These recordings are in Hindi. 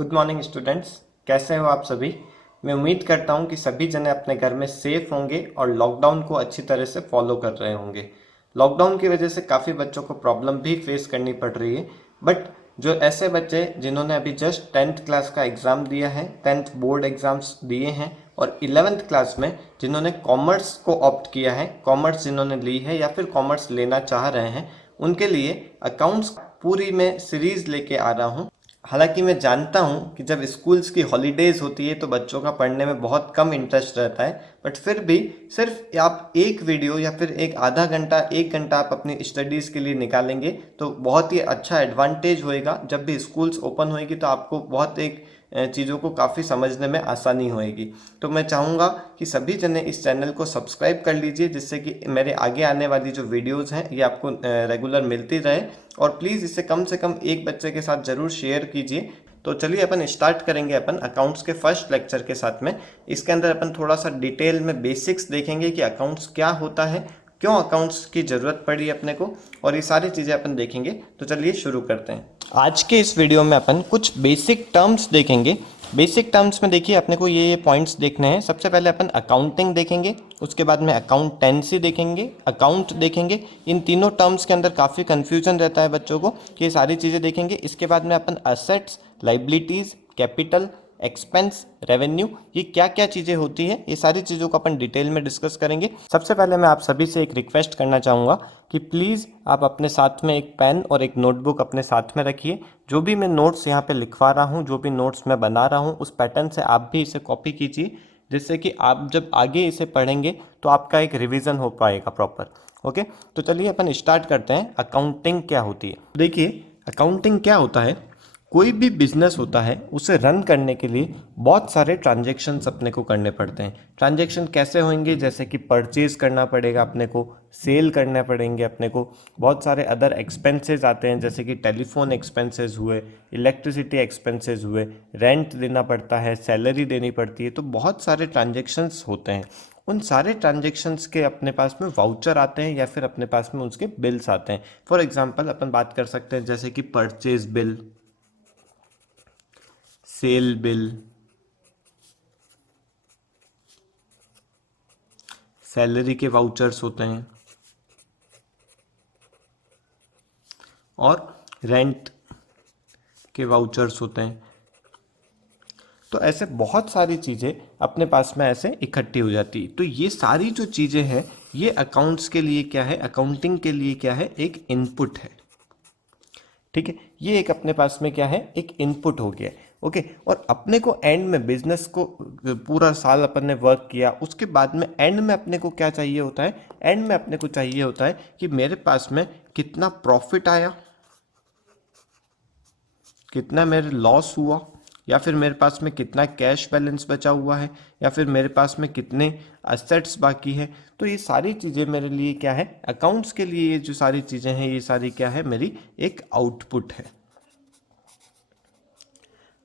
Good morning students. कैसे हो आप सभी। मैं उम्मीद करता हूँ कि सभी जने अपने घर में सेफ होंगे और लॉकडाउन को अच्छी तरह से फॉलो कर रहे होंगे। लॉकडाउन की वजह से काफ़ी बच्चों को प्रॉब्लम भी फेस करनी पड़ रही है, बट जो ऐसे बच्चे जिन्होंने अभी जस्ट 10th क्लास का एग्ज़ाम दिया है, 10th बोर्ड एग्ज़ाम्स दिए हैं और 11th क्लास में जिन्होंने कॉमर्स को ऑप्ट किया है, कॉमर्स जिन्होंने ली है या फिर कॉमर्स लेना चाह रहे हैं, उनके लिए अकाउंट्स पूरी मैं सीरीज़ लेके आ रहा हूँ। हालांकि मैं जानता हूँ कि जब स्कूल्स की हॉलीडेज़ होती है तो बच्चों का पढ़ने में बहुत कम इंटरेस्ट रहता है, बट फिर भी सिर्फ आप एक वीडियो या फिर एक आधा घंटा 1 घंटा आप अपनी स्टडीज़ के लिए निकालेंगे तो बहुत ही अच्छा एडवांटेज होएगा। जब भी स्कूल्स ओपन होएगी तो आपको बहुत एक चीज़ों को काफ़ी समझने में आसानी होएगी। तो मैं चाहूँगा कि सभी जने इस चैनल को सब्सक्राइब कर लीजिए, जिससे कि मेरे आगे आने वाली जो वीडियोज़ हैं ये आपको रेगुलर मिलती रहे। और प्लीज़ इसे कम से कम एक बच्चे के साथ ज़रूर शेयर कीजिए। तो चलिए अपन स्टार्ट करेंगे अपन अकाउंट्स के फर्स्ट लेक्चर के साथ में। इसके अंदर अपन थोड़ा सा डिटेल में बेसिक्स देखेंगे कि अकाउंट्स क्या होता है, क्यों अकाउंट्स की ज़रूरत पड़ी अपने को, और ये सारी चीज़ें अपन देखेंगे। तो चलिए शुरू करते हैं। आज के इस वीडियो में अपन कुछ बेसिक टर्म्स देखेंगे। बेसिक टर्म्स में देखिए अपने को ये पॉइंट्स देखने हैं। सबसे पहले अपन अकाउंटिंग देखेंगे, उसके बाद में अकाउंटेंसी देखेंगे, अकाउंट देखेंगे। इन तीनों टर्म्स के अंदर काफ़ी कन्फ्यूजन रहता है बच्चों को कि ये सारी चीज़ें देखेंगे। इसके बाद में अपन assets, liabilities, capital, expense, revenue, ये क्या क्या चीज़ें होती है, ये सारी चीज़ों को अपन डिटेल में डिस्कस करेंगे। सबसे पहले मैं आप सभी से एक रिक्वेस्ट करना चाहूँगा कि प्लीज़ आप अपने साथ में एक पेन और एक नोटबुक अपने साथ में रखिए। जो भी मैं नोट्स यहाँ पे लिखवा रहा हूँ, जो भी नोट्स मैं बना रहा हूँ, उस पैटर्न से आप भी इसे कॉपी कीजिए, जिससे कि आप जब आगे इसे पढ़ेंगे तो आपका एक रिवीजन हो पाएगा प्रॉपर। ओके, तो चलिए अपन स्टार्ट करते हैं। अकाउंटिंग क्या होती है। देखिए अकाउंटिंग क्या होता है, कोई भी बिजनेस होता है उसे रन करने के लिए बहुत सारे ट्रांजैक्शंस अपने को करने पड़ते हैं। ट्रांजैक्शन कैसे होंगे, जैसे कि परचेज करना पड़ेगा अपने को, सेल करने पड़ेंगे अपने को, बहुत सारे अदर एक्सपेंसेस आते हैं जैसे कि टेलीफोन एक्सपेंसेस हुए, इलेक्ट्रिसिटी एक्सपेंसेस हुए, रेंट देना पड़ता है, सैलरी देनी पड़ती है। तो बहुत सारे ट्रांजैक्शंस होते हैं। उन सारे ट्रांजैक्शंस के अपने पास में वाउचर आते हैं या फिर अपने पास में उसके बिल्स आते हैं। फॉर एग्जांपल अपन बात कर सकते हैं जैसे कि purchase bill, sale bill, salary के वाउचर्स होते हैं और रेंट के वाउचर्स होते हैं। तो ऐसे बहुत सारी चीज़ें अपने पास में ऐसे इकट्ठी हो जाती है। तो ये सारी जो चीज़ें हैं ये अकाउंट्स के लिए क्या है, अकाउंटिंग के लिए क्या है, एक इनपुट है। ठीक है, ये एक अपने पास में क्या है, एक इनपुट हो गया। ओके, और अपने को एंड में बिजनेस को पूरा साल अपन ने वर्क किया, उसके बाद में एंड में अपने को क्या चाहिए होता है, एंड में अपने को चाहिए होता है कि मेरे पास में कितना प्रॉफिट आया, कितना मेरे लॉस हुआ, या फिर मेरे पास में कितना कैश बैलेंस बचा हुआ है, या फिर मेरे पास में कितने असेट्स बाकी है। तो ये सारी चीज़ें मेरे लिए क्या है, अकाउंट्स के लिए ये जो सारी चीज़ें हैं ये सारी क्या है, मेरी एक आउटपुट है।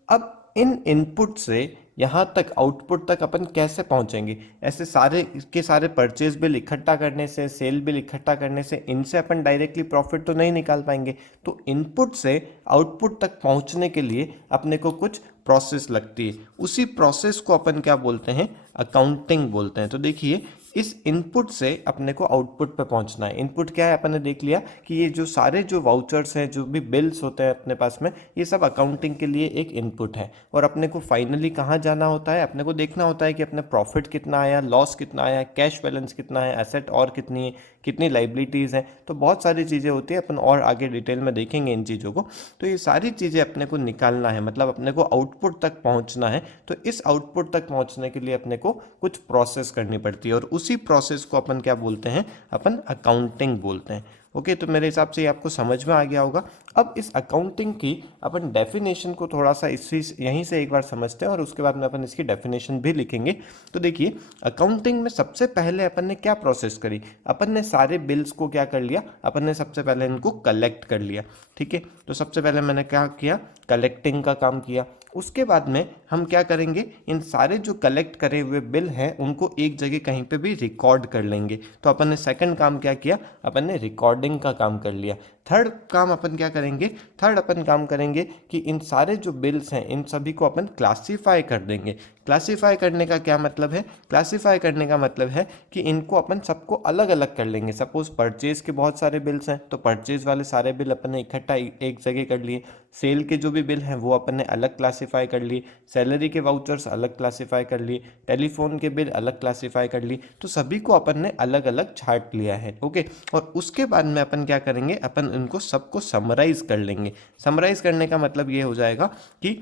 अब इन इनपुट से यहाँ तक आउटपुट तक अपन कैसे पहुँचेंगे। ऐसे सारे के सारे परचेज बिल इकट्ठा करने से, सेल बिल इकट्ठा करने से, इनसे अपन डायरेक्टली प्रॉफिट तो नहीं निकाल पाएंगे। तो इनपुट से आउटपुट तक पहुँचने के लिए अपने को कुछ प्रोसेस लगती है। उसी प्रोसेस को अपन क्या बोलते हैं, अकाउंटिंग बोलते हैं। तो देखिए इस इनपुट से अपने को आउटपुट पे पहुंचना है। इनपुट क्या है, अपन ने देख लिया कि ये जो सारे जो वाउचर्स हैं, जो भी बिल्स होते हैं अपने पास में, ये सब अकाउंटिंग के लिए एक इनपुट है। और अपने को फाइनली कहाँ जाना होता है, अपने को देखना होता है कि अपने प्रॉफिट कितना आया, लॉस कितना आया, कैश बैलेंस कितना है, एसेट और कितनी है, कितनी लाइबिलिटीज़ हैं। तो बहुत सारी चीज़ें होती है, अपन और आगे डिटेल में देखेंगे इन चीज़ों को। तो ये सारी चीज़ें अपने को निकालना है, मतलब अपने को आउटपुट तक पहुँचना है। तो इस आउटपुट तक पहुँचने के लिए अपने को कुछ प्रोसेस करनी पड़ती है, और उसी प्रोसेस को अपन क्या बोलते हैं, अपन अकाउंटिंग बोलते हैं। ओके, तो मेरे हिसाब से ये आपको समझ में आ गया होगा। अब इस अकाउंटिंग की अपन डेफिनेशन को थोड़ा सा इसी यहीं से एक बार समझते हैं, और उसके बाद में अपन इसकी डेफिनेशन भी लिखेंगे। तो देखिए अकाउंटिंग में सबसे पहले अपन ने क्या प्रोसेस करी, अपन ने सारे बिल्स को क्या कर लिया, अपन ने सबसे पहले इनको कलेक्ट कर लिया। ठीक है, तो सबसे पहले मैंने क्या किया, कलेक्टिंग का काम किया। उसके बाद में हम क्या करेंगे, इन सारे जो कलेक्ट करे हुए बिल हैं उनको एक जगह कहीं पे भी रिकॉर्ड कर लेंगे। तो अपन ने सेकंड काम क्या किया, अपन ने रिकॉर्डिंग का काम कर लिया। थर्ड काम अपन क्या करेंगे, थर्ड अपन काम करेंगे कि इन सारे जो बिल्स हैं इन सभी को अपन क्लासीफाई कर देंगे। क्लासीफाई करने का क्या मतलब है, क्लासीफाई करने का मतलब है कि इनको अपन सबको अलग अलग कर लेंगे। सपोज परचेज के बहुत सारे बिल्स हैं तो परचेज वाले सारे बिल अपन ने इकट्ठा एक जगह कर लिए, सेल के जो भी बिल हैं वो अपन ने अलग क्लासीफाई कर लिए, सैलरी के वाउचर्स अलग क्लासीफाई कर लिए, टेलीफोन के बिल अलग क्लासीफाई कर ली, तो सभी को अपन ने अलग अलग छांट लिया है। ओके, और उसके बाद में अपन क्या करेंगे, अपन इनको सबको समराइज कर लेंगे। समराइज करने का मतलब ये हो जाएगा कि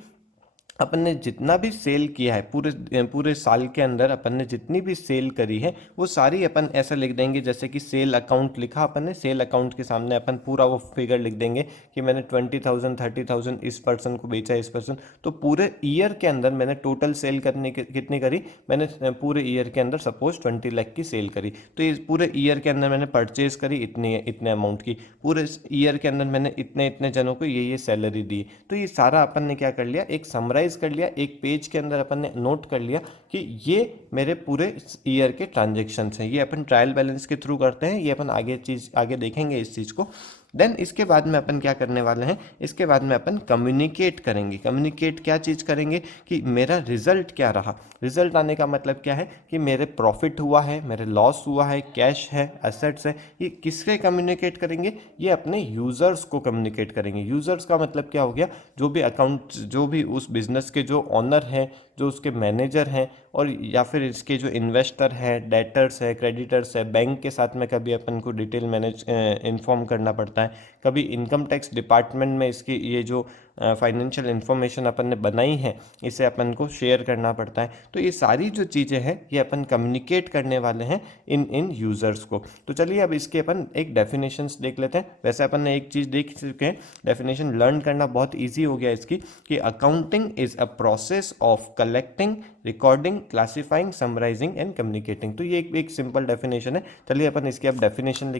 अपन ने जितना भी सेल किया है पूरे पूरे साल के अंदर, अपन ने जितनी भी सेल करी है वो सारी अपन ऐसा लिख देंगे, जैसे कि सेल अकाउंट लिखा अपन ने, सेल अकाउंट के सामने अपन पूरा वो फिगर लिख देंगे कि मैंने 20,000 30,000 इस पर्सन को बेचा, इस पर्सन, तो पूरे ईयर के अंदर मैंने टोटल सेल करने कितनी करी, मैंने पूरे ईयर के अंदर सपोज 20 लाख की सेल करी, तो ये पूरे ईयर के अंदर मैंने परचेज करी इतने अमाउंट की, पूरे ईयर के अंदर मैंने इतने इतने जनों को ये सैलरी दी। तो ये सारा अपन ने क्या कर लिया, एक समराइज कर लिया, एक पेज के अंदर अपन ने नोट कर लिया कि ये मेरे पूरे ईयर के ट्रांजेक्शन्स हैं। ये अपन ट्रायल बैलेंस के थ्रू करते हैं, ये अपन आगे देखेंगे इस चीज़ को। देन इसके बाद में अपन क्या करने वाले हैं, इसके बाद में अपन कम्युनिकेट करेंगे। कम्युनिकेट क्या चीज़ करेंगे कि मेरा रिजल्ट क्या रहा। रिजल्ट आने का मतलब क्या है कि मेरे प्रॉफिट हुआ है, मेरे लॉस हुआ है, कैश है, एसेट्स है, ये किससे कम्युनिकेट करेंगे, ये अपने यूज़र्स को कम्युनिकेट करेंगे। यूज़र्स का मतलब क्या हो गया, जो भी अकाउंट, जो भी उस बिज़नेस के जो ऑनर हैं, जो उसके मैनेजर हैं, और या फिर इसके जो इन्वेस्टर है, डेटर्स है, क्रेडिटर्स है, बैंक के साथ में कभी अपन को डिटेल मैनेज इन्फॉर्म करना पड़ता है, कभी इनकम टैक्स डिपार्टमेंट में इसकी ये जो फाइनेंशियल इन्फॉर्मेशन अपन ने बनाई है इसे अपन को शेयर करना पड़ता है। तो ये सारी जो चीज़ें हैं ये अपन कम्युनिकेट करने वाले हैं इन यूज़र्स को। तो चलिए अब इसके अपन एक डेफिनेशंस देख लेते हैं। वैसे अपन ने एक चीज़ देख चुके हैं, डेफिनेशन लर्न करना बहुत ईजी हो गया इसकी, कि accounting is a process of collecting, recording, classifying, summarising and communicating. तो ये एक सिंपल डेफिनेशन है। चलिए अपन इसकी अब डेफिनेशन,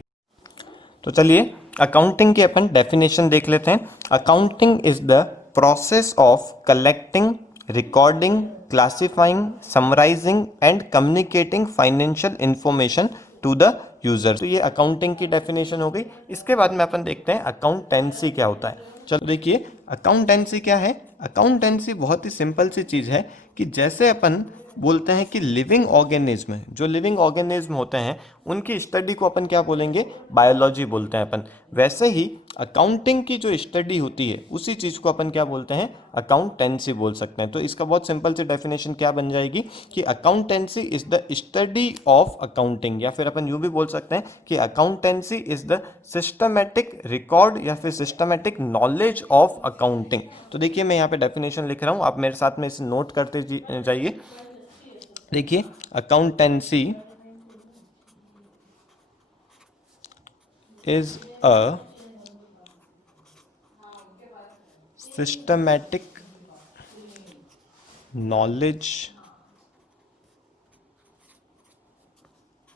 तो चलिए अकाउंटिंग की अपन डेफिनेशन देख लेते हैं। Accounting is the process of collecting, recording, classifying, summarising and communicating financial information to the user. तो ये अकाउंटिंग की डेफिनेशन हो गई। इसके बाद में अपन देखते हैं अकाउंटेंसी क्या होता है। चलो देखिए अकाउंटेंसी क्या है। अकाउंटेंसी बहुत ही सिंपल सी चीज़ है कि जैसे अपन बोलते हैं कि लिविंग ऑर्गेनिज्म, जो लिविंग ऑर्गेनिज्म होते हैं उनकी स्टडी को अपन क्या बोलेंगे, बायोलॉजी बोलते हैं अपन। वैसे ही अकाउंटिंग की जो स्टडी होती है उसी चीज़ को अपन क्या बोलते हैं, अकाउंटेंसी बोल सकते हैं। तो इसका बहुत सिंपल सी डेफिनेशन क्या बन जाएगी कि accountancy is the study of accounting, या फिर अपन यूँ भी बोल सकते हैं कि accountancy is the systematic record या फिर सिस्टमेटिक नॉलेज ऑफ अकाउंटिंग। तो देखिए मैं यहाँ पे डेफिनेशन लिख रहा हूँ, आप मेरे साथ में इसे नोट करते जाइए। देखिए accountancy is a systematic knowledge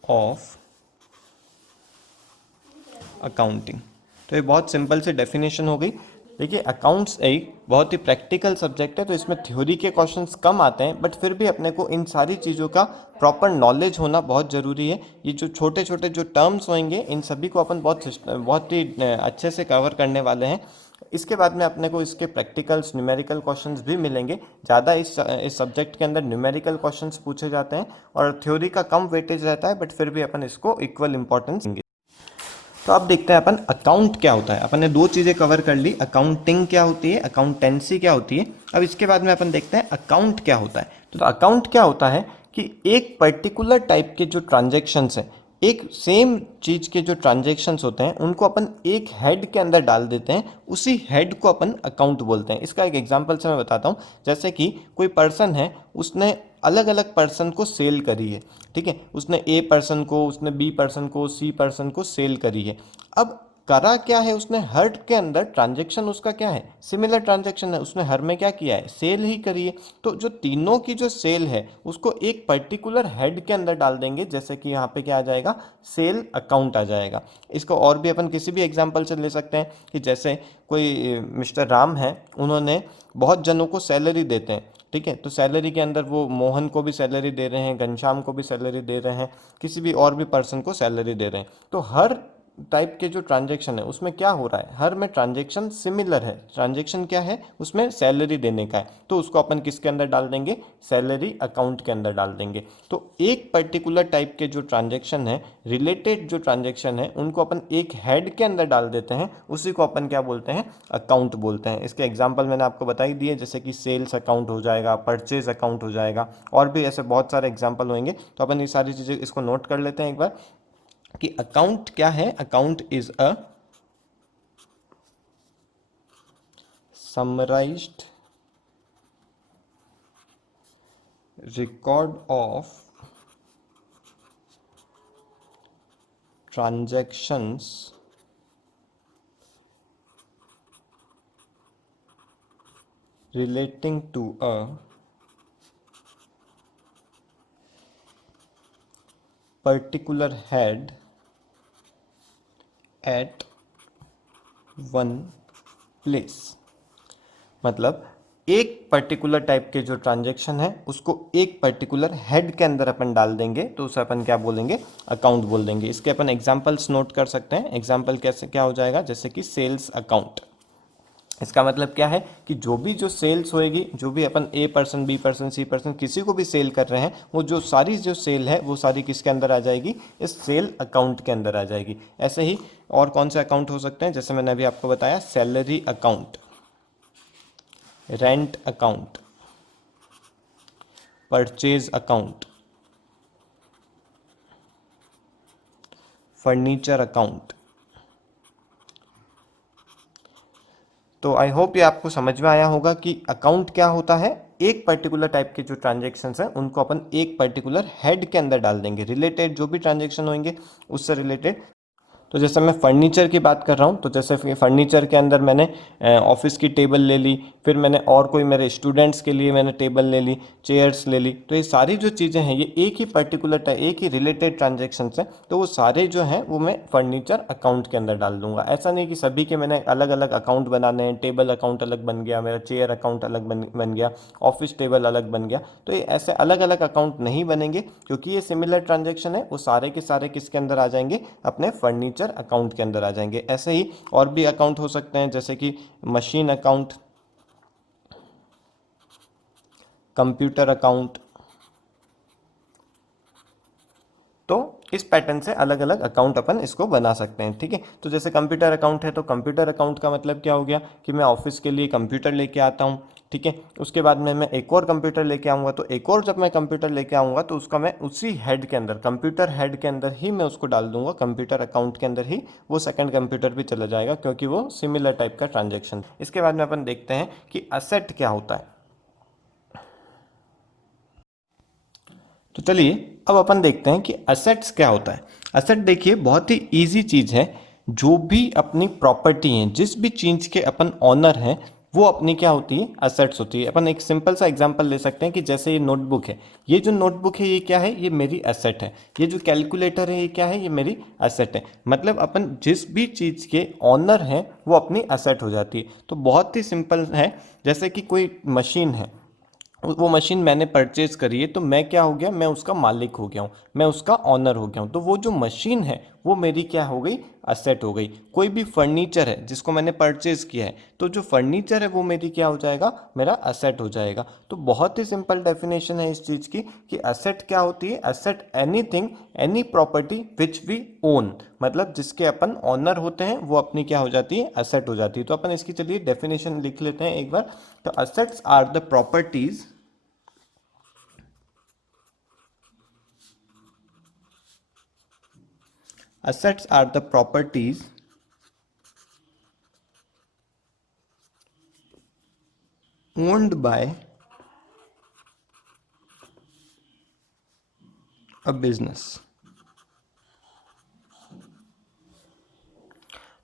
of accounting. तो ये बहुत सिंपल सी डेफिनेशन हो गई। देखिए अकाउंट्स एक बहुत ही प्रैक्टिकल सब्जेक्ट है, तो इसमें थ्योरी के क्वेश्चंस कम आते हैं, बट फिर भी अपने को इन सारी चीज़ों का प्रॉपर नॉलेज होना बहुत ज़रूरी है। ये जो छोटे छोटे जो टर्म्स होंगे इन सभी को अपन बहुत ही अच्छे से कवर करने वाले हैं। इसके बाद में अपने को इसके प्रैक्टिकल्स, न्यूमेरिकल क्वेश्चंस भी मिलेंगे। ज़्यादा इस सब्जेक्ट के अंदर न्यूमेरिकल क्वेश्चंस पूछे जाते हैं और थ्योरी का कम वेटेज रहता है, बट फिर भी अपन इसको इक्वल इंपॉर्टेंस देंगे। तो अब देखते हैं अपन अकाउंट क्या होता है। अपन ने दो चीज़ें कवर कर ली, अकाउंटिंग क्या होती है, अकाउंटेंसी क्या होती है। अब इसके बाद में अपन देखते हैं अकाउंट क्या होता है। तो अकाउंट क्या होता है कि एक पर्टिकुलर टाइप के जो ट्रांजेक्शन्स हैं, एक सेम चीज़ के जो ट्रांजेक्शन्स होते हैं उनको अपन एक हेड के अंदर डाल देते हैं, उसी हेड को अपन अकाउंट बोलते हैं। इसका एक एग्जांपल से मैं बताता हूँ। जैसे कि कोई पर्सन है, उसने अलग अलग पर्सन को सेल करी है, ठीक है, उसने ए पर्सन को, उसने बी पर्सन को, सी पर्सन को सेल करी है। अब करा क्या है उसने, हर के अंदर ट्रांजेक्शन उसका क्या है, सिमिलर ट्रांजेक्शन है, उसने हर में क्या किया है, सेल ही करी है। तो जो तीनों की जो सेल है उसको एक पर्टिकुलर हेड के अंदर डाल देंगे, जैसे कि यहाँ पे क्या आ जाएगा, सेल अकाउंट आ जाएगा। इसको और भी अपन किसी भी एग्जांपल से ले सकते हैं कि जैसे कोई मिस्टर राम है, उन्होंने बहुत जनों को सैलरी देते हैं, ठीक है, तो सैलरी के अंदर वो मोहन को भी सैलरी दे रहे हैं, घनश्याम को भी सैलरी दे रहे हैं, किसी भी और भी पर्सन को सैलरी दे रहे हैं। तो हर टाइप के जो ट्रांजेक्शन है उसमें क्या हो रहा है, हर में ट्रांजेक्शन सिमिलर है। ट्रांजेक्शन क्या है, उसमें सैलरी देने का है, तो उसको अपन किसके अंदर डाल देंगे, सैलरी अकाउंट के अंदर डाल देंगे। तो एक पर्टिकुलर टाइप के जो ट्रांजेक्शन है, रिलेटेड जो ट्रांजेक्शन है, उनको अपन एक हेड के अंदर डाल देते हैं, उसी को अपन क्या बोलते हैं, अकाउंट बोलते हैं। इसके एग्जाम्पल मैंने आपको बता ही दिए, जैसे कि सेल्स अकाउंट हो जाएगा, परचेज अकाउंट हो जाएगा, और भी ऐसे बहुत सारे एग्जाम्पल होंगे। तो अपन ये सारी चीज़ें इसको नोट कर लेते हैं एक बार कि अकाउंट क्या है। Account is a summarised record of transactions relating to a particular head at one place। मतलब एक पर्टिकुलर टाइप के जो ट्रांजैक्शन है उसको एक पर्टिकुलर हेड के अंदर अपन डाल देंगे, तो उसे अपन क्या बोलेंगे, अकाउंट बोल देंगे। इसके अपन एग्जांपल्स नोट कर सकते हैं। एग्जांपल कैसे क्या हो जाएगा, जैसे कि सेल्स अकाउंट। इसका मतलब क्या है कि जो सेल्स होएगी, जो भी अपन A person, B person, C person किसी को भी सेल कर रहे हैं, वो जो सारी जो सेल है वो सारी किसके अंदर आ जाएगी, इस सेल अकाउंट के अंदर आ जाएगी। ऐसे ही और कौन से अकाउंट हो सकते हैं, जैसे मैंने अभी आपको बताया, salary account, rent account, purchase account, furniture account. तो आई होप ये आपको समझ में आया होगा कि अकाउंट क्या होता है। एक पर्टिकुलर टाइप के जो ट्रांजेक्शन्स हैं उनको अपन एक पर्टिकुलर हेड के अंदर डाल देंगे, रिलेटेड जो भी ट्रांजेक्शन होंगे उससे रिलेटेड। तो जैसे मैं फर्नीचर की बात कर रहा हूँ, तो जैसे फर्नीचर के अंदर मैंने ऑफिस की टेबल ले ली, फिर मैंने और कोई मेरे स्टूडेंट्स के लिए मैंने टेबल ले ली, चेयर्स ले ली। तो ये सारी जो चीज़ें हैं ये एक ही पर्टिकुलर एक ही रिलेटेड ट्रांजेक्शन्स हैं, तो वो सारे जो हैं वो मैं फर्नीचर अकाउंट के अंदर डाल दूंगा। ऐसा नहीं कि सभी के मैंने अलग अलग अकाउंट बनाने हैं, टेबल अकाउंट अलग बन गया, मेरा चेयर अकाउंट अलग बन गया, ऑफिस टेबल अलग बन गया। तो ये ऐसे अलग अलग अकाउंट नहीं बनेंगे, क्योंकि ये सिमिलर ट्रांजेक्शन है, वो सारे के सारे किसके अंदर आ जाएंगे, अपने फर्नीचर अकाउंट के अंदर आ जाएंगे। ऐसे ही और भी अकाउंट हो सकते हैं, जैसे कि मशीन अकाउंट, कंप्यूटर अकाउंट। तो इस पैटर्न से अलग अलग अकाउंट अपन इसको बना सकते हैं, ठीक है। तो जैसे कंप्यूटर अकाउंट है, तो कंप्यूटर अकाउंट का मतलब क्या हो गया कि मैं ऑफिस के लिए कंप्यूटर लेके आता हूँ, ठीक है। उसके बाद में मैं एक और कंप्यूटर लेके आऊँगा, तो एक और जब मैं कंप्यूटर लेके आऊँगा तो उसका मैं उसी हेड के अंदर, कंप्यूटर हेड के अंदर ही मैं उसको डाल दूंगा, कंप्यूटर अकाउंट के अंदर ही वो सेकंड कंप्यूटर भी चला जाएगा, क्योंकि वो सिमिलर टाइप का ट्रांजेक्शन। इसके बाद में अपन देखते हैं कि असेट क्या होता है। तो चलिए अब अपन देखते हैं कि असेट्स क्या होता है। असेट देखिए बहुत ही इजी चीज़ है। जो भी अपनी प्रॉपर्टी है, जिस भी चीज़ के अपन ऑनर हैं, वो अपनी क्या होती है, असेट्स होती है। अपन एक सिंपल सा एग्जांपल ले सकते हैं कि जैसे ये नोटबुक है, ये जो नोटबुक है ये क्या है, ये मेरी एसेट है। ये जो कैलकुलेटर है ये क्या है, ये मेरी एसेट है। मतलब अपन जिस भी चीज़ के ऑनर हैं वो अपनी एसेट हो जाती है। तो बहुत ही सिंपल है। जैसे कि कोई मशीन है, वो मशीन मैंने परचेज करी है, तो मैं क्या हो गया, मैं उसका मालिक हो गया हूँ, मैं उसका ऑनर हो गया हूँ। तो वो जो मशीन है वो मेरी क्या हो गई, असेट हो गई। कोई भी फर्नीचर है जिसको मैंने परचेज किया है, तो जो फर्नीचर है वो मेरी क्या हो जाएगा, मेरा असेट हो जाएगा। तो बहुत ही सिंपल डेफिनेशन है इस चीज़ की कि असेट क्या होती है, asset anything, any property which we own, मतलब जिसके अपन ऑनर होते हैं वो अपनी क्या हो जाती है, असेट हो जाती है। तो अपन इसकी चलिए डेफिनेशन लिख लेते हैं एक बार। तो assets are the properties assets are the properties owned by a business।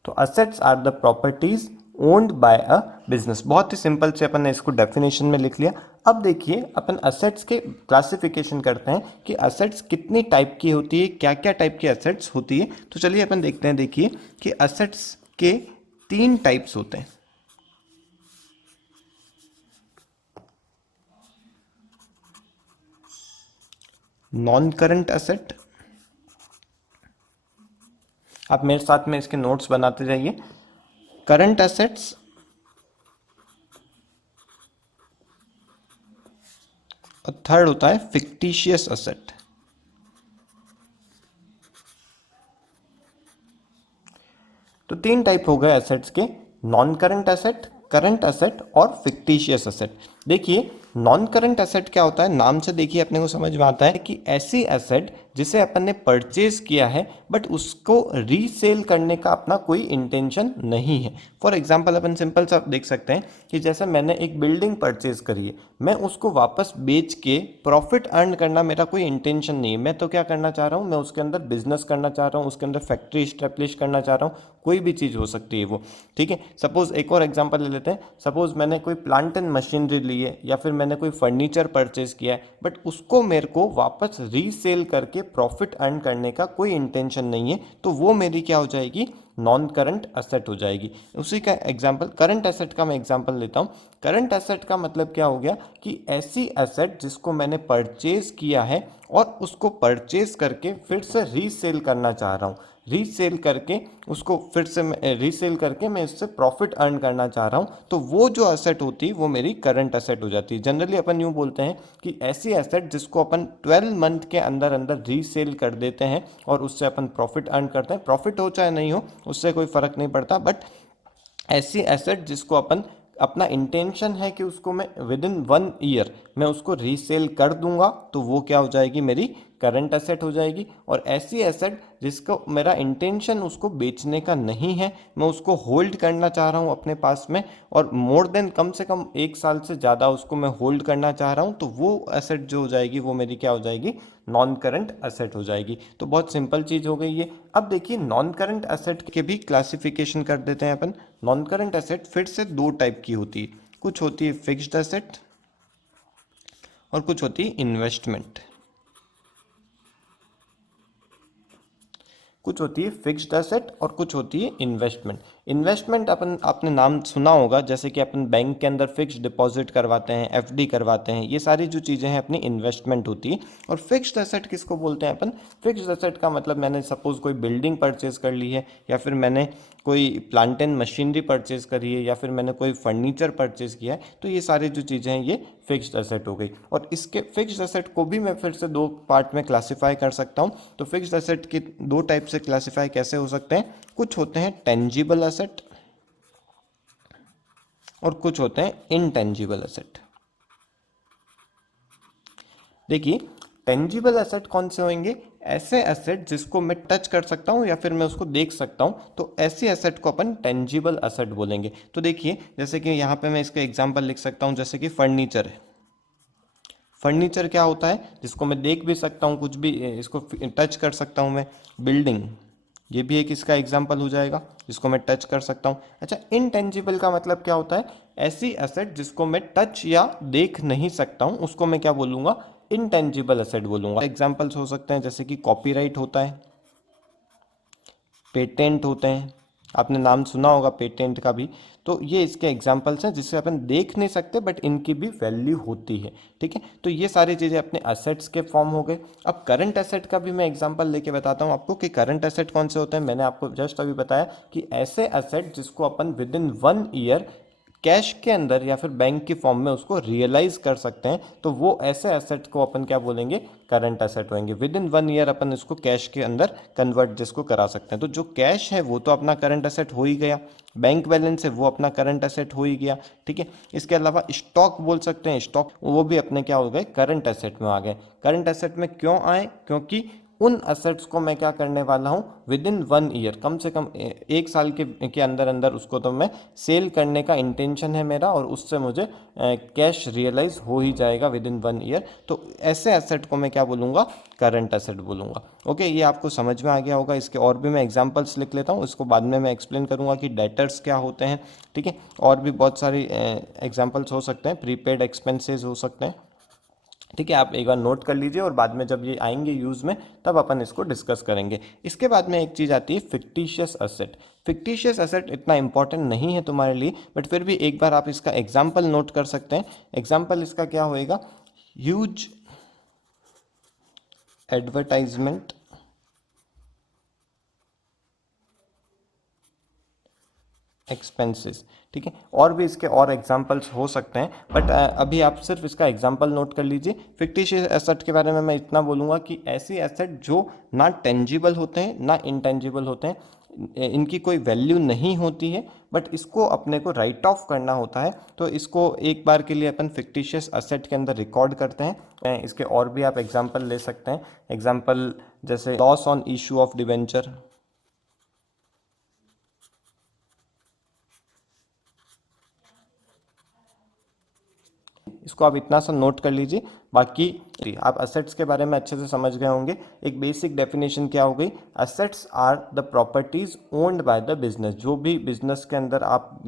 तो assets are the properties owned by a business. बहुत ही सिंपल से अपन ने इसको डेफिनेशन में लिख लिया। अब देखिए अपन असेट्स के क्लासिफिकेशन करते हैं कि असेट्स कितनी टाइप की होती है, क्या क्या टाइप की असेट्स होती है। तो चलिए अपन देखते हैं। देखिए कि असेट्स के तीन टाइप्स होते हैं। नॉन करंट असेट, आप मेरे साथ में इसके नोट्स बनाते जाइए। करंट एसेट्स और थर्ड होता है फिक्टिशियस एसेट। तो तीन टाइप हो गए एसेट्स के, non current asset, current asset और फिक्टिशियस एसेट। देखिए नॉन करंट एसेट क्या होता है, नाम से देखिए अपने को समझ में आता है कि ऐसी एसेट जिसे अपन ने परचेज किया है बट उसको रीसेल करने का अपना कोई इंटेंशन नहीं है। फॉर एग्जांपल अपन सिंपल सा देख सकते हैं कि जैसे मैंने एक बिल्डिंग परचेज करी है, मैं उसको वापस बेच के प्रॉफिट अर्न करना मेरा कोई इंटेंशन नहीं है। मैं तो क्या करना चाह रहा हूँ, मैं उसके अंदर बिजनेस करना चाह रहा हूँ, उसके अंदर फैक्ट्री स्टैब्लिश करना चाह रहा हूँ, कोई भी चीज़ हो सकती है वो। ठीक है, सपोज एक और एग्जांपल ले लेते हैं। सपोज मैंने कोई प्लांट एंड मशीनरी ली है या फिर मैंने कोई फर्नीचर परचेज किया है बट उसको मेरे को वापस रीसेल करके प्रॉफिट अर्न करने का कोई इंटेंशन नहीं है, तो वो मेरी क्या हो जाएगी, नॉन करंट एसेट हो जाएगी। उसी का एग्जांपल करंट एसेट का मैं एग्जांपल लेता हूँ। करंट एसेट का मतलब क्या हो गया कि ऐसी एसेट जिसको मैंने परचेज किया है और उसको परचेज करके फिर से रीसेल करना चाह रहा हूँ, रीसेल करके उसको फिर से रीसेल करके मैं इससे प्रॉफिट अर्न करना चाह रहा हूँ, तो वो जो एसेट होती है वो मेरी करंट एसेट हो जाती है। जनरली अपन यूँ बोलते हैं कि ऐसी एसेट जिसको अपन 12 मंथ के अंदर अंदर रीसेल कर देते हैं और उससे अपन प्रॉफिट अर्न करते हैं, प्रॉफिट हो चाहे नहीं हो उससे कोई फ़र्क नहीं पड़ता, बट ऐसी एसेट जिसको अपन अपना इंटेंशन है कि उसको मैं विद इन 1 ईयर मैं उसको रीसेल कर दूंगा, तो वो क्या हो जाएगी, मेरी करंट एसेट हो जाएगी। और ऐसी एसेट जिसको मेरा इंटेंशन उसको बेचने का नहीं है, मैं उसको होल्ड करना चाह रहा हूँ अपने पास में और मोर देन कम से कम 1 साल से ज़्यादा उसको मैं होल्ड करना चाह रहा हूँ, तो वो एसेट जो हो जाएगी वो मेरी क्या हो जाएगी, नॉन करंट एसेट हो जाएगी। तो बहुत सिंपल चीज़ हो गई ये। अब देखिए नॉन करंट एसेट के भी क्लासिफिकेशन कर देते हैं अपन। नॉन करंट एसेट फिर से दो टाइप की होती है, कुछ होती है फिक्स्ड एसेट और कुछ होती है इन्वेस्टमेंट। कुछ होती है फिक्स्ड एसेट और कुछ होती है इन्वेस्टमेंट। इन्वेस्टमेंट अपन आपने नाम सुना होगा, जैसे कि अपन बैंक के अंदर फिक्स्ड डिपॉजिट करवाते हैं, एफडी करवाते हैं, ये सारी जो चीज़ें हैं अपनी इन्वेस्टमेंट होती है। और फिक्स्ड एसेट किसको बोलते हैं अपन, फिक्स्ड एसेट का मतलब मैंने सपोज कोई बिल्डिंग परचेज कर ली है या फिर मैंने कोई प्लांट एंड मशीनरी परचेज करी है या फिर मैंने कोई फर्नीचर परचेज किया है, तो ये सारी जो चीज़ें हैं ये फिक्स्ड एसेट हो गई। और इसके फिक्स्ड एसेट को भी मैं फिर से दो पार्ट में क्लासीफाई कर सकता हूँ। तो फिक्स्ड एसेट के दो टाइप से क्लासीफाई कैसे हो सकते हैं, कुछ होते हैं टेंजिबल एसेट और कुछ होते हैं इनटेंजिबल एसेट। देखिए टेंजिबल एसेट कौन से होंगे, ऐसे एसेट जिसको मैं टच कर सकता हूँ या फिर मैं उसको देख सकता हूँ, तो ऐसी एसेट को अपन टेंजिबल एसेट बोलेंगे। तो देखिए जैसे कि यहाँ पे मैं इसका एग्जांपल लिख सकता हूँ, जैसे कि फर्नीचर है। फर्नीचर क्या होता है, जिसको मैं देख भी सकता हूँ, कुछ भी इसको टच कर सकता हूँ मैं। बिल्डिंग, ये भी एक इसका एग्जाम्पल हो जाएगा जिसको मैं टच कर सकता हूँ। अच्छा, इनटेंजिबल का मतलब क्या होता है, ऐसी एसेट जिसको मैं टच या देख नहीं सकता हूँ उसको मैं क्या बोलूँगा, इनटेंजिबल एसेट बोलूँगा। एग्जाम्पल्स हो सकते हैं जैसे कि कॉपीराइट होता है, पेटेंट होते हैं, आपने नाम सुना होगा पेटेंट का भी। तो ये इसके एग्जांपल्स हैं जिसे अपन देख नहीं सकते बट इनकी भी वैल्यू होती है। ठीक है, तो ये सारी चीज़ें अपने असेट्स के फॉर्म हो गए। अब करंट एसेट का भी मैं एग्जांपल लेके बताता हूँ आपको कि करंट एसेट कौन से होते हैं। मैंने आपको जस्ट अभी बताया कि ऐसे एसेट जिसको अपन विद इन 1 ईयर कैश के अंदर या फिर बैंक की फॉर्म में उसको रियलाइज कर सकते हैं, तो वो ऐसे एसेट को अपन क्या बोलेंगे, करंट एसेट होंगे। विद इन 1 ईयर अपन इसको कैश के अंदर कन्वर्ट जिसको करा सकते हैं। तो जो कैश है वो तो अपना करंट एसेट हो ही गया, बैंक बैलेंस है वो अपना करंट एसेट हो ही गया। ठीक है, इसके अलावा स्टॉक बोल सकते हैं, स्टॉक वो भी अपने क्या हो गए, करंट एसेट में आ गए। करंट एसेट में क्यों आए, क्योंकि उन एसेट्स को मैं क्या करने वाला हूँ, विद इन 1 ईयर कम से कम 1 साल के अंदर अंदर उसको तो मैं सेल करने का इंटेंशन है मेरा और उससे मुझे कैश रियलाइज हो ही जाएगा विद इन 1 ईयर। तो ऐसे एसेट को मैं क्या बोलूँगा, करंट एसेट बोलूँगा। ओके, ये आपको समझ में आ गया होगा। इसके और भी मैं एग्जांपल्स लिख लेता हूँ, इसको बाद में मैं एक्सप्लेन करूँगा कि डेटर्स क्या होते हैं। ठीक है, और भी बहुत सारी एग्जांपल्स हो सकते हैं, प्रीपेड एक्सपेंसेस हो सकते हैं। ठीक है, आप एक बार नोट कर लीजिए और बाद में जब ये आएंगे यूज़ में तब अपन इसको डिस्कस करेंगे। इसके बाद में एक चीज़ आती है फिक्टिशियस एसेट। फिक्टिशियस एसेट इतना इंपॉर्टेंट नहीं है तुम्हारे लिए, बट फिर भी एक बार आप इसका एग्जाम्पल नोट कर सकते हैं। एग्जाम्पल इसका क्या होएगा, ह्यूज एडवर्टाइजमेंट एक्सपेंसेस। ठीक है, और भी इसके और एग्जांपल्स हो सकते हैं, बट अभी आप सिर्फ इसका एग्जांपल नोट कर लीजिए। फिक्टिशियस एसेट के बारे में मैं इतना बोलूँगा कि ऐसी एसेट जो ना टेंजिबल होते हैं ना इंटेंजिबल होते हैं, इनकी कोई वैल्यू नहीं होती है, बट इसको अपने को राइट ऑफ करना होता है, तो इसको एक बार के लिए अपन फिक्टिशियस एसेट के अंदर रिकॉर्ड करते हैं। इसके और भी आप एग्जांपल ले सकते हैं, एग्जांपल जैसे loss on issue of debenture. इसको आप इतना सा नोट कर लीजिए। बाकी आप असेट्स के बारे में अच्छे से समझ गए होंगे। एक बेसिक डेफिनेशन क्या हो गई, assets are the properties owned by the business. जो भी बिजनेस के अंदर आप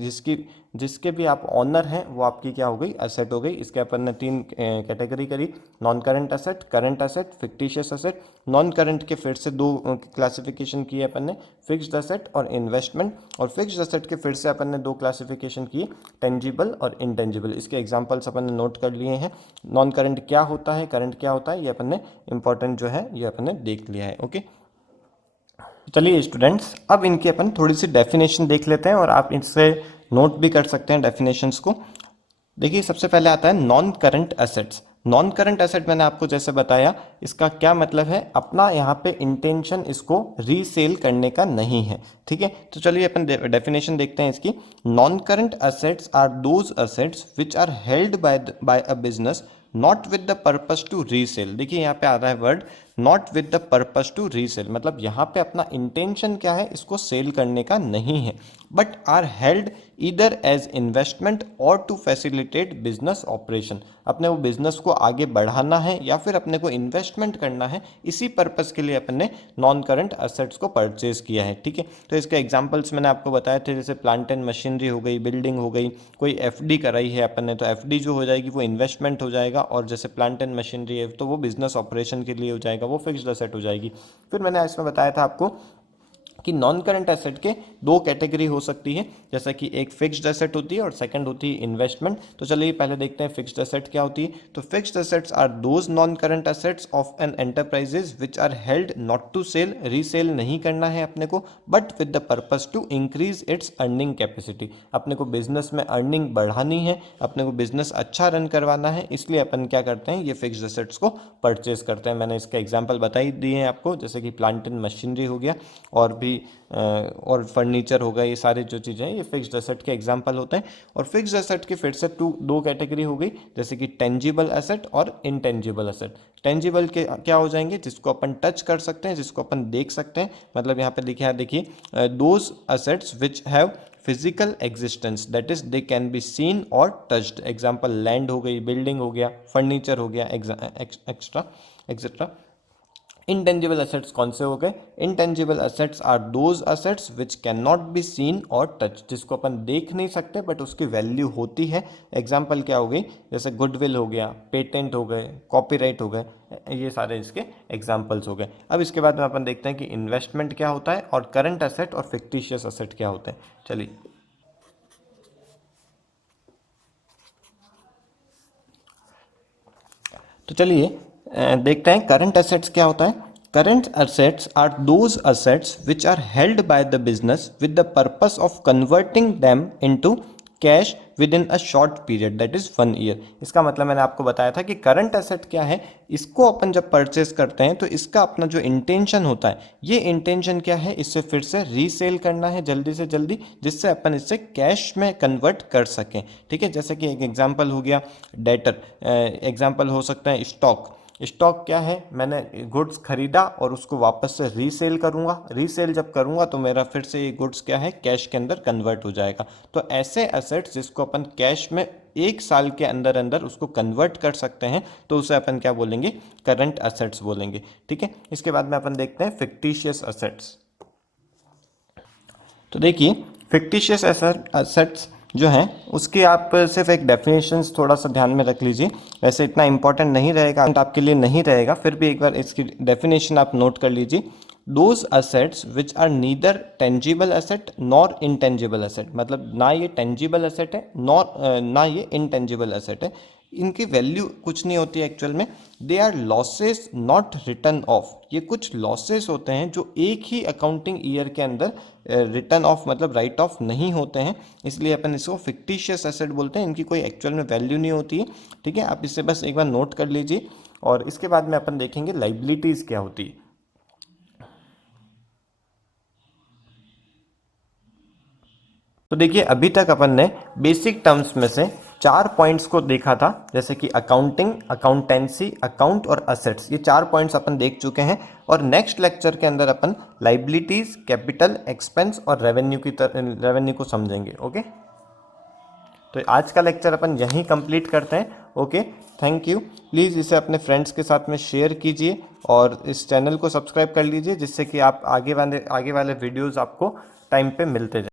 जिसके भी आप ऑनर हैं वो आपकी क्या हो गई, असेट हो गई। इसके अपन ने 3 कैटेगरी करी, non current asset, current asset, fictitious asset. Non current के फिर से 2 क्लासिफिकेशन किए अपन ने, फिक्स्ड असेट और इन्वेस्टमेंट। और फिक्स्ड असेट के फिर से अपन ने 2 क्लासिफिकेशन किए, टेंजिबल और इनटेंजिबल। इसके एग्जांपल्स अपन ने नोट कर लिए हैं। नॉन करंट क्या होता है, करंट क्या होता है, ये अपन ने इंपॉर्टेंट जो है ये अपन ने देख लिया है। ओके, चलिए स्टूडेंट्स, अब इनकी अपन थोड़ी सी डेफिनेशन देख लेते हैं और आप इससे नोट भी कर सकते हैं डेफिनेशंस को। देखिए, सबसे पहले आता है non current assets. Non current asset मैंने आपको जैसे बताया, इसका क्या मतलब है, अपना यहाँ पे इंटेंशन इसको रीसेल करने का नहीं है। ठीक है, तो चलिए अपन डेफिनेशन देखते हैं इसकी। Non current assets are those assets which are held by a business not with the purpose to resale. देखिए यहाँ पे आ रहा है word not with the purpose to resale, मतलब यहाँ पे अपना इंटेंशन क्या है, इसको सेल करने का नहीं है, but are held either as investment or to facilitate business operation. अपने वो बिजनेस को आगे बढ़ाना है या फिर अपने को इन्वेस्टमेंट करना है, इसी पर्पस के लिए अपन ने नॉन करंट एसेट्स को परचेज किया है। ठीक है, तो इसके एग्जांपल्स मैंने आपको बताए थे, जैसे प्लांट एंड मशीनरी हो गई, बिल्डिंग हो गई, कोई एफडी कराई है अपन ने तो एफडी जो हो जाएगी वो इन्वेस्टमेंट हो जाएगा, और जैसे प्लांट एंड मशीनरी है तो वो बिजनेस ऑपरेशन के लिए हो जाएगा, वो फिक्स्ड एसेट हो जाएगी। फिर मैंने इसमें बताया था आपको कि नॉन करंट एसेट के 2 कैटेगरी हो सकती है, जैसा कि एक फिक्स्ड एसेट होती है और सेकंड होती है इन्वेस्टमेंट। तो चलिए पहले देखते हैं फिक्स्ड एसेट क्या होती है। तो fixed assets are those non current assets of an enterprises which are held not to sell, resale नहीं करना है अपने को, but with the purpose to increase its earning capacity. अपने को बिजनेस में अर्निंग बढ़ानी है, अपने को बिजनेस अच्छा रन करवाना है, इसलिए अपन क्या करते हैं, ये फिक्स्ड एसेट्स को परचेज करते हैं। मैंने इसका एग्जाम्पल बता ही दिए हैं आपको, जैसे कि प्लांट एंड मशीनरी हो गया और भी और फर्नीचर होगा, ये सारी जो चीज़ें हैं ये फिक्स्ड एसेट के एग्जांपल होते हैं। और फिक्स्ड एसेट की फिर से 2 कैटेगरी हो गई, जैसे कि टेंजिबल एसेट और इनटेंजिबल एसेट। टेंजिबल के क्या हो जाएंगे, जिसको अपन टच कर सकते हैं, जिसको अपन देख सकते हैं, मतलब यहाँ पे लिखा है, देखिए those assets which have physical existence, that is they can be seen और टच्ड। एग्जाम्पल लैंड हो गई, बिल्डिंग हो गया, फर्नीचर हो गया, एक्स्ट्रा एक्सेट्रा। इंटेंजिबल एसेट्स कौन से हो गए, intangible assets are those assets which can not be seen or touch, जिसको अपन देख नहीं सकते बट उसकी वैल्यू होती है। एग्जाम्पल क्या हो गई, जैसे गुडविल हो गया, पेटेंट हो गए, कॉपीराइट हो गए, ये सारे इसके एग्जाम्पल्स हो गए। अब इसके बाद में अपन देखते हैं कि इन्वेस्टमेंट क्या होता है और करंट एसेट और फिक्टिशियस एसेट क्या होते हैं। चलिए, तो चलिए देखते हैं करंट एसेट्स क्या होता है। Current assets are those assets which are held by the business with the purpose of converting them into cash within a short period, that is 1 year. इसका मतलब मैंने आपको बताया था कि करंट एसेट क्या है, इसको अपन जब परचेज करते हैं तो इसका अपना जो इंटेंशन होता है, ये इंटेंशन क्या है, इससे फिर से रीसेल करना है जल्दी से जल्दी, जिससे अपन इससे कैश में कन्वर्ट कर सकें। ठीक है, जैसे कि एक एग्जांपल हो गया डेटर, एग्जांपल हो सकता है स्टॉक। स्टॉक क्या है, मैंने गुड्स खरीदा और उसको वापस से रीसेल करूंगा, रीसेल जब करूंगा तो मेरा फिर से ये गुड्स क्या है, कैश के अंदर कन्वर्ट हो जाएगा। तो ऐसे एसेट्स जिसको अपन कैश में 1 साल के अंदर अंदर उसको कन्वर्ट कर सकते हैं, तो उसे अपन क्या बोलेंगे, करंट एसेट्स बोलेंगे। ठीक है, इसके बाद में अपन देखते हैं फिक्टिशियस एसेट्स। तो देखिए, फिक्टिशियस एसेट्स जो हैं उसकी आप सिर्फ एक डेफिनेशंस थोड़ा सा ध्यान में रख लीजिए, वैसे इतना इंपॉर्टेंट नहीं रहेगा, आपके लिए नहीं रहेगा, फिर भी एक बार इसकी डेफिनेशन आप नोट कर लीजिए। Those assets which are neither tangible asset nor intangible asset, मतलब ना ये टेंजिबल एसेट है नॉर ना ये इनटेंजिबल एसेट है, इनकी वैल्यू कुछ नहीं होती है एक्चुअल में, they R losses not return of. ये कुछ लॉसेस होते हैं जो एक ही अकाउंटिंग ईयर के अंदर रिटर्न ऑफ मतलब राइट ऑफ नहीं होते हैं, इसलिए अपन इसको फिक्टिशियस एसेट बोलते हैं। इनकी कोई एक्चुअल में वैल्यू नहीं होती है। ठीक है, आप इसे बस एक बार नोट कर लीजिए। और इसके बाद में अपन देखेंगे लाइबिलिटीज़ क्या होती है। तो देखिए अभी तक अपन ने बेसिक टर्म्स में से 4 पॉइंट्स को देखा था, जैसे कि अकाउंटिंग, अकाउंटेंसी, अकाउंट और असेट्स। ये 4 पॉइंट्स अपन देख चुके हैं। और नेक्स्ट लेक्चर के अंदर अपन लाइबिलिटीज, कैपिटल, एक्सपेंस और रेवेन्यू को समझेंगे। ओके, तो आज का लेक्चर अपन यहीं कंप्लीट करते हैं। Okay, thank you. प्लीज़ इसे अपने फ्रेंड्स के साथ में शेयर कीजिए और इस चैनल को सब्सक्राइब कर लीजिए, जिससे कि आप आगे वाले वीडियोज़ आपको टाइम पे मिलते जाए।